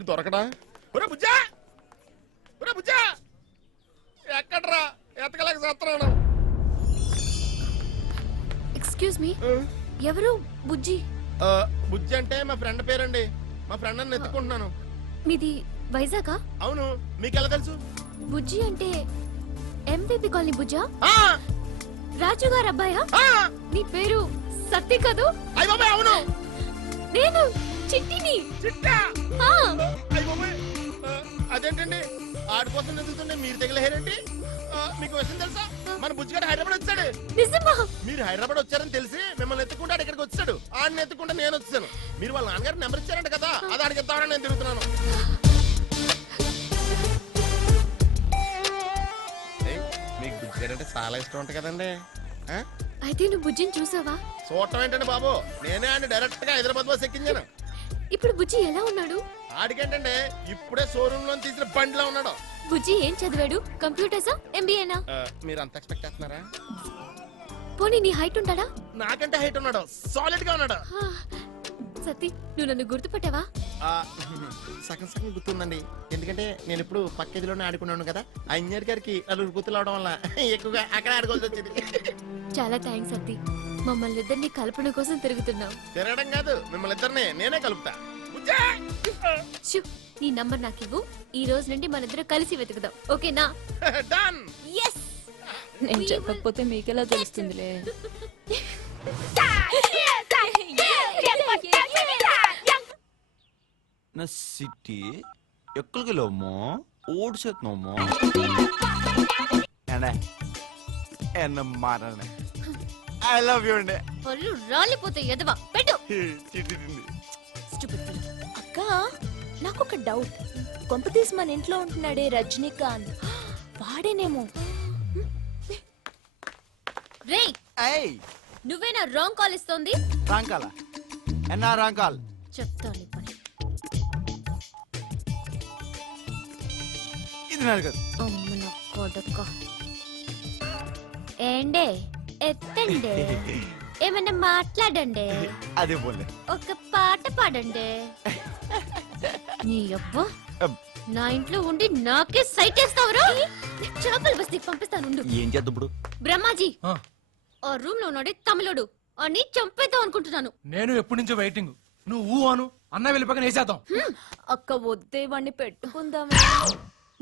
వీడు దొరకడా? ఒరే బుజ్జా, ఒరే బుజ్జా, ఎక్కడ్రా? ఎతకలేక చేస్తున్నాను. ఎక్స్క్యూజ్ మీ, ఎవరు బుజ్జి? బుజ్జి అంటే మా ఫ్రెండ్ పేరండి. మా ఫ్రెండ్ అని ఎత్తుకుంటున్నాను. మీది వైజాగా? అవును, మీకెలా తెలుసు? బుజ్జి అంటే ఎంపీపీ కాలనీ బుజ్జా? రాజు గారు అబ్బాయా? నీ పేరు సత్య కదూ? అయ్య బాబాయ్, అవును. నేను చిట్టిని. చిట్టా? ఆ. అయ్య బాబాయ్, అదేంటండి ఆడి కోసం ఎదుగుతుండే మీరు తగిలేరండి? మీకు విషయం తెలుసా? మన బుజ్జిగాడు హైదరాబాద్ వచ్చాడు. నిజమా? మీరు హైదరాబాద్ వచ్చారని తెలిసి మిమ్మల్ని ఎత్తుకుంటే ఇక్కడికి వచ్చాడు. ఆడిని ఎత్తుకుంటే నేను వచ్చాను. మీరు వాళ్ళ నాన్నగారు నెంబర్ ఇచ్చారంట కదా, అది ఆడికి ఇద్దామని నేను తిరుగుతున్నాను. మీకు బుజ్జిగాడు అంటే చాలా ఇష్టం ఉంటుంది కదండి. అయితే నువ్వు బుజ్జిని చూసావా? చూడటం ఏంటండి బాబు, నేనే ఆయన డైరెక్ట్ గా హైదరాబాద్ బస్ ఎక్కించాను. ఇప్పుడు బుజ్జి ఎలా ఉన్నాడు? ఆడికేంటంటే ఇప్పుడే షోరూమ్ లో తీసిన బండిలో ఉన్నాడు. బుజ్జి ఏం చదివాడు? కంప్యూటర్సా, ఎంబీఏనా? మీరు అంత ఎక్స్పెక్ట్ చేస్తున్నారా? పోనీ నీ హైట్ ఉంటాడా? నాకంటే హైట్ ఉన్నాడు, సాలిడ్ గా ఉన్నాడు. సతీ, నువ్వు నన్ను గుర్తుపట్టావా? సగం సగం గుర్తుందండి. ఎందుకంటే నేను ఇప్పుడు పక్క ఎదిలోనే ఆడుకున్నాను కదా. ఆ ఇంజనీర్ గారికి నలుగురు గుర్తులు అవడం వల్ల ఎక్కువగా అక్కడ ఆడుకోవాల్సి వచ్చింది. చాలా థ్యాంక్స్ సతీ, మమ్మల్ని ఇద్దరిని కల్పన కోసం తిరుగుతున్నావు. తిరగడం కాదు, మిమ్మల్ని ఇద్దరిని నేనే కలుపుతా. నీ నంబర్ నాకు ఇవ్వు. ఈ రోజు నుండి మన ఇద్దరు కలిసి వెతుకుదాం, ఓకేనా? డన్. yes. నేను చెప్పకపోతే మీకెలా తెలుస్తుందిలే. నా సిటీ ఎక్కడికెళ్ళామో ఓడిసేస్తున్నామో ఎన్న మారనే. ఐ లవ్ యూ అండి. పళ్ళు రాలిపోతే ఎదవా పెట్టు. అక్క, నాకు ఒక డౌట్. కొంపతీసి మన ఇంట్లో ఉంటున్నాడే రజనీకాంత్, వాడేనేమో. రేయ్, ఏయ్, నువ్వేనా రాంగ్ కాల్ ఇస్తోంది? రాంగ్ కాలా? ఎన్నా రాంగ్ కాల్? చెప్తాను పని. ఇది నాది కాదు. అమ్మ నా కొడుక. ఏండే ఎత్తండి, ఏమన్నా మాట్లాడండి, అదే పోలే. ఒక పాట పాడండి. నీ అబ్బా, నా ఇంట్లో ఉండి నాకే సైట్ వేస్తావురా? చేపలు బస్తీ పంపిస్తాను. ఏం చేద్దాం ఇప్పుడు? బ్రహ్మాజీ, ఆ రూమ్ లో ఉన్నాడే తమిళుడు, అని చంపేద్దాం అనుకుంటున్నాను. నేను ఎప్పటి నుంచో వెయిటింగ్. నువ్వు అను, అన్న వెళ్ళిపోక వేసేద్దాం. అక్క వద్దే వాణ్ణి పెట్టుకుందాం.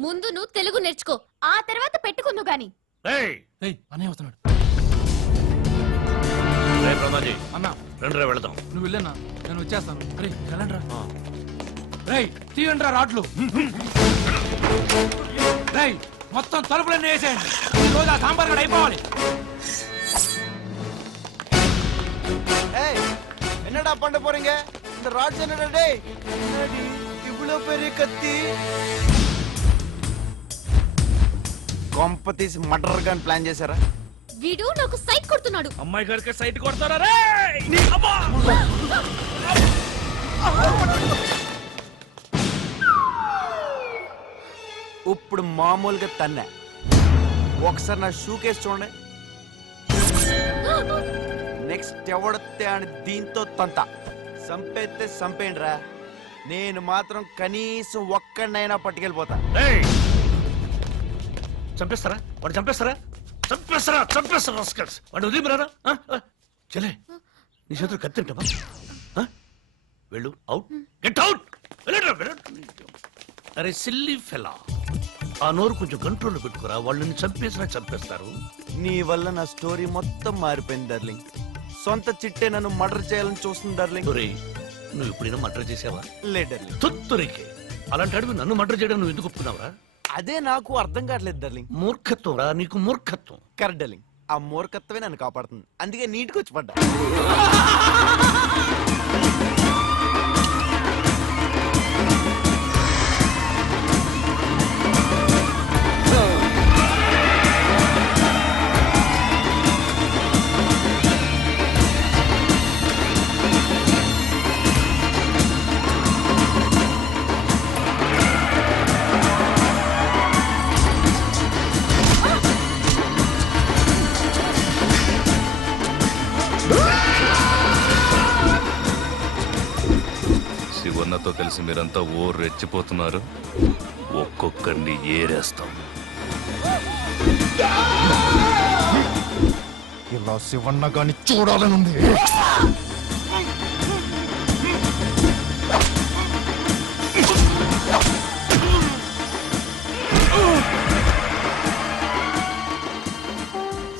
ముందు నువ్వు తెలుగు నేర్చుకో, ఆ తర్వాత పెట్టుకుందు గాని. అన్నయ్య వస్తున్నాడు. అన్నా వెళదాం. నువ్వు వెళ్ళన్నా, నేను వచ్చేస్తాను. అరే వెళ్ళండ్రా. రేయ్, తీయండ్రా రాడ్లు. రేయ్, మొత్తం తలుపులన్నీ వేసేయండి. ఈ రోజు ఆ సాంబార్ కూడా అయిపోవాలి. என்னடா பண்ண போறீங்க? இந்த ராட்ஸ் என்னடா டேய்? என்னடி இவ்ளோ பெரிய கத்தி? కొంపతీసి మర్డర్ గన్ ప్లాన్ చేశారా? వీడు నాకు సైట్ కొడుతున్నాడు. అమ్మాయి గారికి సైట్ కొడతారా రే? ఇప్పుడు మామూలుగా తన్నే. ఒకసారి నా షూ కేసు చూడండి. నెక్స్ట్ ఎవడొస్తే అని దీంతో తంత. సంపేస్తే సంపేయండిరా, నేను మాత్రం కనీసం ఒక్కడినైనా పట్టుకెళ్ళిపోతా. చంపేస్తారా? వాడు చంపేస్తారా? చంపేస్తారా? చంపేస్తారా? వాడు వదిలిపోరారా? చలే, నీ చేతులు కత్తింటావా? వెళ్ళు, అవుట్, గెట్ అవుట్. అరే సిల్లీ ఫెలా, ఆ నోరు కొంచెం కంట్రోల్లో పెట్టుకురా. వాళ్ళని చంపేసినా చంపేస్తారు. నీ వల్ల నా స్టోరీ మొత్తం మారిపోయింది డార్లింగ్. సొంత చిట్టే నన్ను మర్డర్ చేయాలని చూస్తుంది డార్లింగ్. నువ్వు ఎప్పుడైనా మర్డర్ చేసావా? లేదు డార్లింగ్. తుత్తురికే అలాంటి అడివి నన్ను మర్డర్ చేయడం నువ్వు ఎందుకు ఒప్పుకున్నావురా? అదే నాకు అర్థం కావట్లేదు డార్లింగ్. మూర్ఖత్వం రా నీకు, మూర్ఖత్వం. కరెక్ట్ డార్లింగ్, ఆ మూర్ఖత్వమే నన్ను కాపాడుతుంది. అందుకే నీటికి వచ్చి పడ్డా. శివన్నతో కలిసి మీరంతా ఓ రెచ్చిపోతున్నారు. ఒక్కొక్కరిని ఏరేస్తాం. ఇలా శివన్న గాని చూడాలనుంది.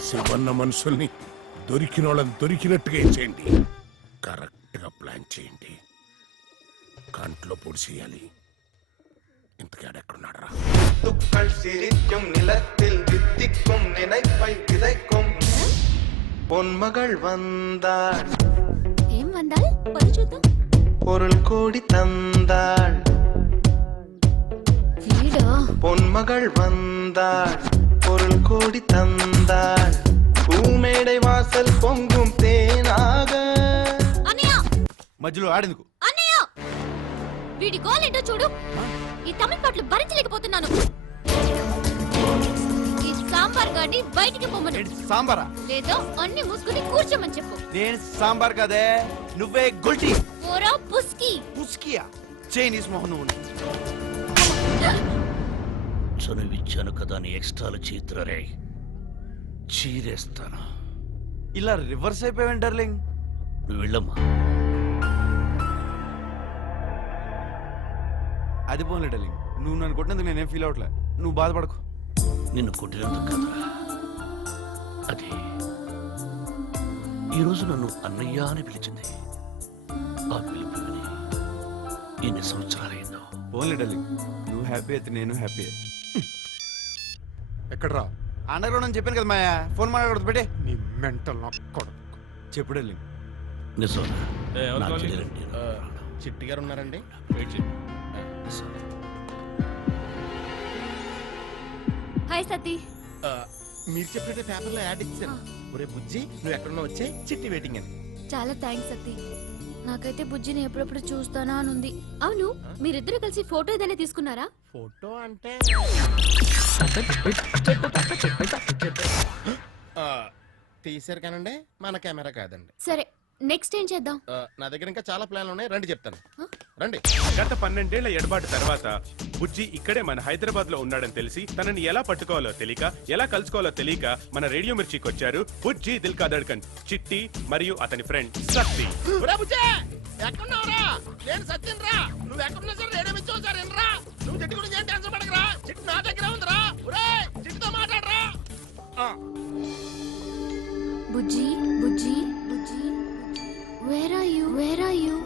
శివన్న మనుషుల్ని దొరికిన వాళ్ళని దొరికినట్టుగా చేయండి. కరెక్ట్ గా ప్లాన్ చేయండి. కంట్లో పొడి చేయాలి. ఇంతకాడెక్కడున్నాడు రా? பொன்மகள் வந்தாள், ఏం వందాల్ పది చూద్దాం. பொருள் கோடி தந்தாள். వీడా பொன்மகள் வந்தாள், பொருள் கோடி தந்தாள். பூமேடை வாசல் பொங்கும் தேனாக. అన్నయ్య మధ్యలో ఆడేందుకు? అన్నయ్య వీడి గోల్ ఏంటో చూడు. ఈ తమిళ పాటలు భరించలేకపోతున్నాను. ఈ సాంబార్ గాడిని బయటికి పొమ్మను. సాంబారా? లేదో అన్ని మూసుకుని కూర్చోమని చెప్పు. నేను సాంబార్ కదే, నువ్వే గుల్టీ. ఓరా పుస్కి. పుస్కియా? చైనీస్ మొహం నువ్వు. చనువిచ్చాను కదా అని ఎక్స్ట్రాలు చీత్రరే చీరేస్తాను. ఇలా రివర్స్ అయిపోయావు డార్లింగ్. నువ్వు వెళ్ళమ్మా. అది పోన్లే డార్లింగ్, నువ్వు నన్ను కొట్టినందుకు నేనేం ఫీల్ అవట్లే. నువ్వు బాధపడకు. నిన్ను కొట్టినందుకు కదరా, అది ఈరోజు నన్ను అన్నయ్య అని పిలిచింది. ఆ పిలుపు విని ఎన్ని సంవత్సరాలైందో. పోన్లే డార్లింగ్, నువ్వు హ్యాపీ అయితే నేను హ్యాపీ. ఎక్కడ్రా? అండర్ గ్రౌండ్ అని చెప్పాను కదా మాయా. ఫోన్ మాట్లాడకూడదు, పెట్టే. నీ మెంటల్ నొక్కడు. చెప్పు డార్లింగ్. నిజం నా చెల్లెలండి. చిట్టి గారు ఉన్నారండి? హాయ్ సతీ. మీరు చెప్పినట్టు పేపర్లో యాడ్ ఇచ్చాను. ఒరే బుజ్జి, నువ్వు ఎక్కడున్నా వచ్చే చిట్టి వెయిటింగ్ అని. చాలా థ్యాంక్స్ సతీ. నాకైతే బుజ్జిని ఎప్పుడెప్పుడు చూస్తానా అని ఉంది. అవును, మీరిద్దరు కలిసి ఫోటో ఏదైనా తీసుకున్నారా? ఫోటో అంటే తీసారు కానండి, మన కెమెరా కాదండి. సరే, నెక్స్ట్ ఏం చేద్దాం? నా దగ్గర ఇంకా చాలా ప్లాన్లు ఉన్నాయి, రండి చెప్తాను. రండి. గత 12 ఏళ్ల ఎడబాటు తర్వాత బుజ్జి ఇక్కడే మన హైదరాబాద్ లో ఉన్నాడని తెలిసి తనని ఎలా పట్టుకోవాలో తెలియక, ఎలా కలుసుకోవాలో తెలియక మన రేడియో మిర్చికి వచ్చారు బుజ్జి దిల్ కా ధడ్కన్, చిట్టి మరియు అతని ఫ్రెండ్ సత్తి. ఎక్కడున్నావురా? నేను సత్యం రా. నువ్వు ఎక్కడున్నా సరే రేడియో మిర్చి ఒకసారి వినరా. నువ్వు చిట్టి గురించి ఏం టెన్షన్ పడకరా. చిట్టి నా దగ్గర ఉందిరా. ఒరేయ్, చిట్టితో మాట్లాడరా. Bujji Bujji Bujji, where are you? Where are you?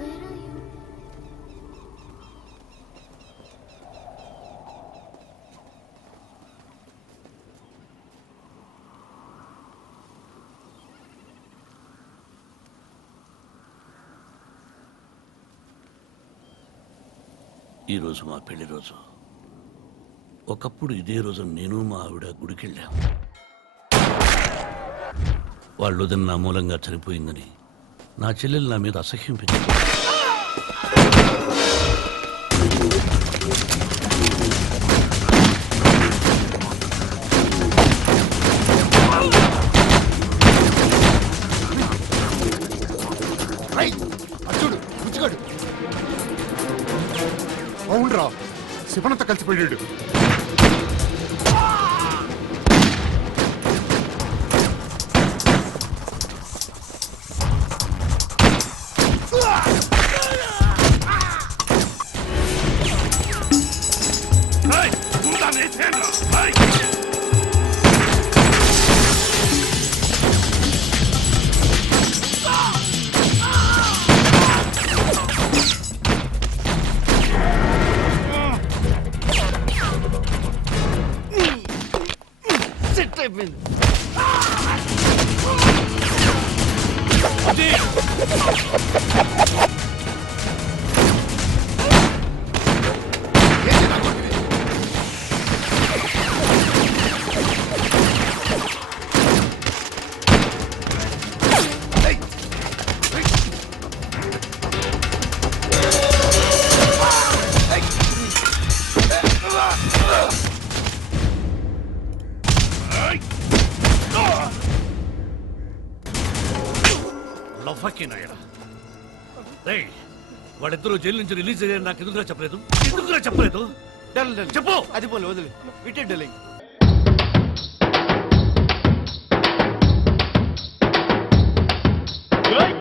ఈరోజు మా పెళ్లి రోజు. ఒకప్పుడు ఇదే రోజు నేను మా ఆవిడ గుడికెళ్ళాం. వాళ్ళు వదిన నా మూలంగా చనిపోయిందని నా చెల్లెలు నా మీద అసహ్యం పెంచింది. చూడు బుజ్జిగాడు. అవునరా, శివనంతా కలిసిపోయాడు. వాళ్ళిద్దరూ జైలు నుంచి రిలీజ్ అయ్యారు నాకు ఎందుకురా చెప్పలేదు? ఎందుకురా చెప్పలేదు? చెప్పు. అది పోలే వదిలే విటే డార్లింగ్.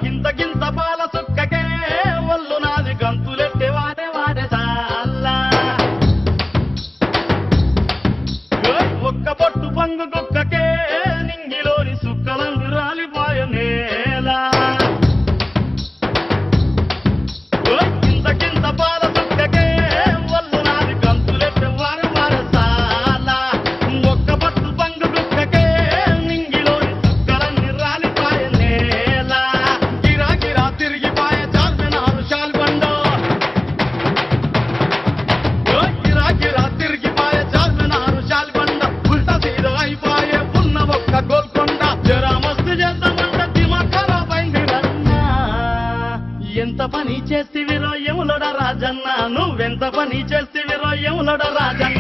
గింత గింత పాల సుక్కకే ఒళ్ళు నాది గంతులెట్టే వాడే వాడే సాల్లా ఒక్క పొట్టు పంగు కుక్కకే నింగిలోని సుక్కలందు రాలిపోయ నేలా గింత గింత పాల సుక్కకే ఒళ్ళు నాది గంతులెట్టే వాడే వాడే సాల్లా ఒక్క పొట్టు పంగు కుక్కకే నింగిలోని సుక్కలన్నీ రాలిపోయ నేలా గిరా తిరిగిపోయ చార్మినారు శాల్బండో గిరా తిరిగిపోయ చార్మినారు శాల్బండ ఉల్టా సీదా అయిపోయే ఉన్న ఒక్క గోల్కొండ జరా మస్తు చేద్దామంట దిమాగ్ ఖరాబ్ అయింది రన్నా ఎంత పని చేస్తివిరో యములడ రాజన్న నువ్వెంత పని చేస్తివిరో యములడ రాజన్న